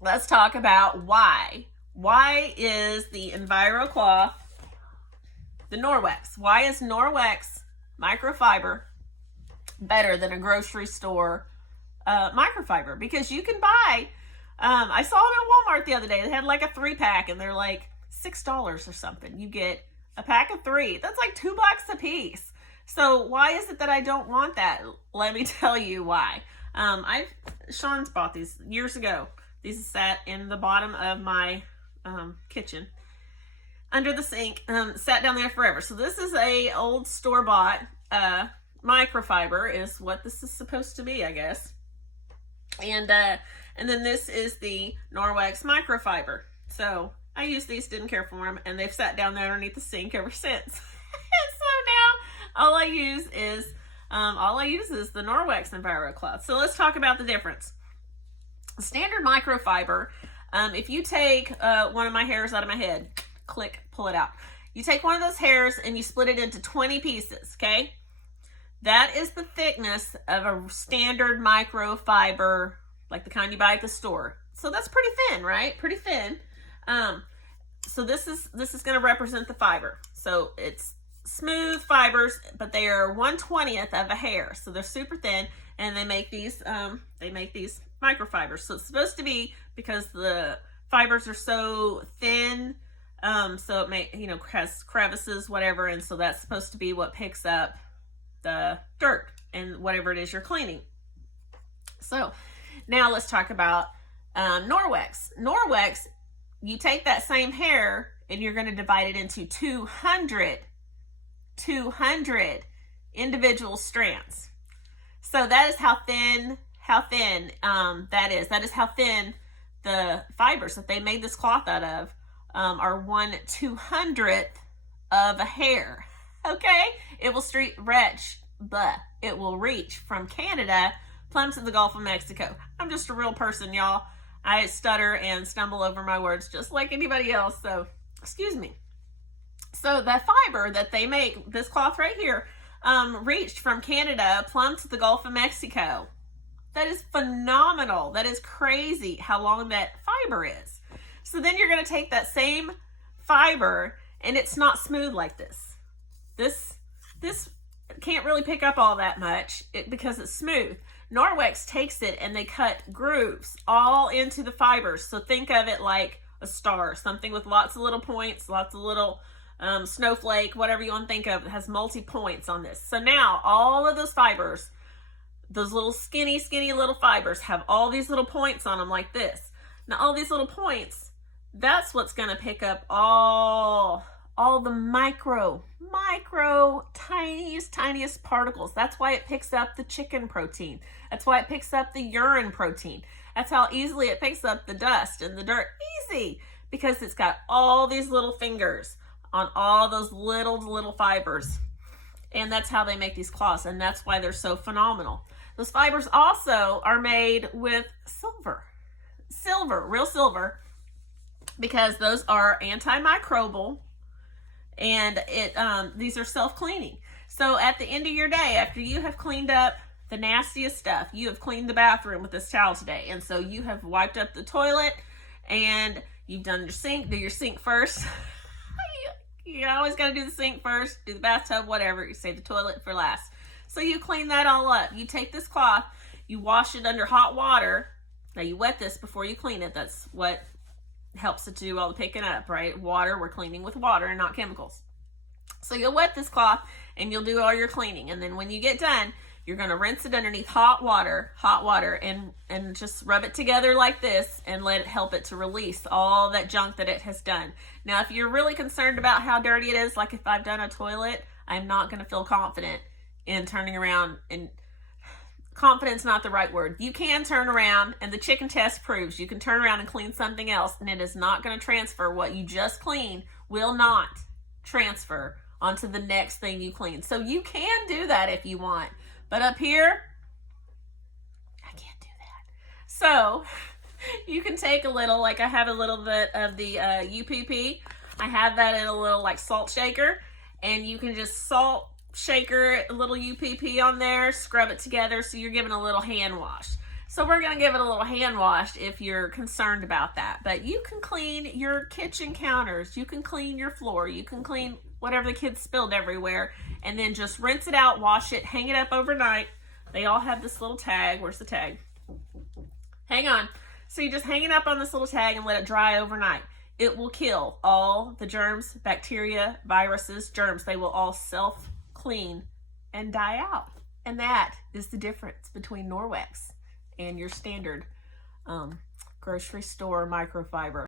let's talk about why. Why is the EnviroCloth, the Norwex, why is Norwex microfiber better than a grocery store microfiber? Because you can buy, I saw them at Walmart the other day. They had like a 3-pack and they're like $6 or something. You get a pack of 3. That's like $2 a piece. So why is it that I don't want that? Let me tell you why. Sean's bought these years ago. These sat in the bottom of my kitchen under the sink, sat down there forever. So this is a old store-bought microfiber is what this is supposed to be, I guess. And then this is the Norwex microfiber. So I used these, didn't care for them, and they've sat down there underneath the sink ever since. And so now all I use is the Norwex EnviroCloth. So let's talk about the difference. Standard microfiber, if you take one of my hairs out of my head, click, pull it out. You take one of those hairs and you split it into 20 pieces, okay? That is the thickness of a standard microfiber, like the kind you buy at the store. So that's pretty thin, right? Pretty thin. So this is going to represent the fiber. So it's smooth fibers, but they are 1/20th of a hair. So they're super thin, and they make these microfibers. So it's supposed to be, because the fibers are so thin, so it has crevices, whatever, and so that's supposed to be what picks up the dirt and whatever it is you're cleaning. So now let's talk about Norwex. Norwex, you take that same hair and you're going to divide it into 200 individual strands. So that is how thin that is. That is how thin the fibers that they made this cloth out of are 1/200th of a hair. Okay, it will reach from Canada plumb to the Gulf of Mexico. I'm just a real person, y'all. I stutter and stumble over my words just like anybody else, so excuse me. So the fiber that they make, this cloth right here, reached from Canada plumb to the Gulf of Mexico. That is phenomenal. That is crazy how long that fiber is. So then you're going to take that same fiber, and it's not smooth like this. This can't really pick up all that much because it's smooth. Norwex takes it and they cut grooves all into the fibers. So think of it like a star, something with lots of little points, lots of little snowflake, whatever you want to think of. It has multi-points on this. So now all of those fibers, those little skinny little fibers, have all these little points on them like this. Now all these little points, that's what's going to pick up all the micro, tiniest particles. That's why it picks up the chicken protein. That's why it picks up the urine protein. That's how easily it picks up the dust and the dirt. Easy, because it's got all these little fingers on all those little fibers. And that's how they make these cloths, and that's why they're so phenomenal. Those fibers also are made with silver, real silver, because those are antimicrobial, and these are self-cleaning. So at the end of your day, after you have cleaned up the nastiest stuff, you have cleaned the bathroom with this towel today, and so you have wiped up the toilet, and you've done your sink. Do your sink first. You always got to do the sink first, do the bathtub, whatever. You save the toilet for last. So you clean that all up. You take this cloth, you wash it under hot water. Now you wet this before you clean it. That's what helps it to do all the picking up, right? Water, we're cleaning with water and not chemicals. So you'll wet this cloth and you'll do all your cleaning. And then when you get done, you're going to rinse it underneath hot water, and just rub it together like this and let it help it to release all that junk that it has done. Now, if you're really concerned about how dirty it is, like if I've done a toilet, I'm not going to feel confident in turning around. And confidence, not the right word. You can turn around, and the chicken test proves you can turn around and clean something else, and it is not going to transfer. What you just cleaned will not transfer onto the next thing you clean. So you can do that if you want. But up here, I can't do that. So you can take a little, like I have a little bit of the UPP. I have that in a little like salt shaker, and you can just salt shaker a little UPP on there, scrub it together, so you're giving a little hand wash. So we're going to give it a little hand wash if you're concerned about that. But you can clean your kitchen counters. You can clean your floor. You can clean whatever the kids spilled everywhere. And then just rinse it out, wash it, hang it up overnight. They all have this little tag. Where's the tag? Hang on. So you just hang it up on this little tag and let it dry overnight. It will kill all the germs, bacteria, viruses, germs. They will all self-clean and die out. And that is the difference between Norwex and your standard grocery store microfiber.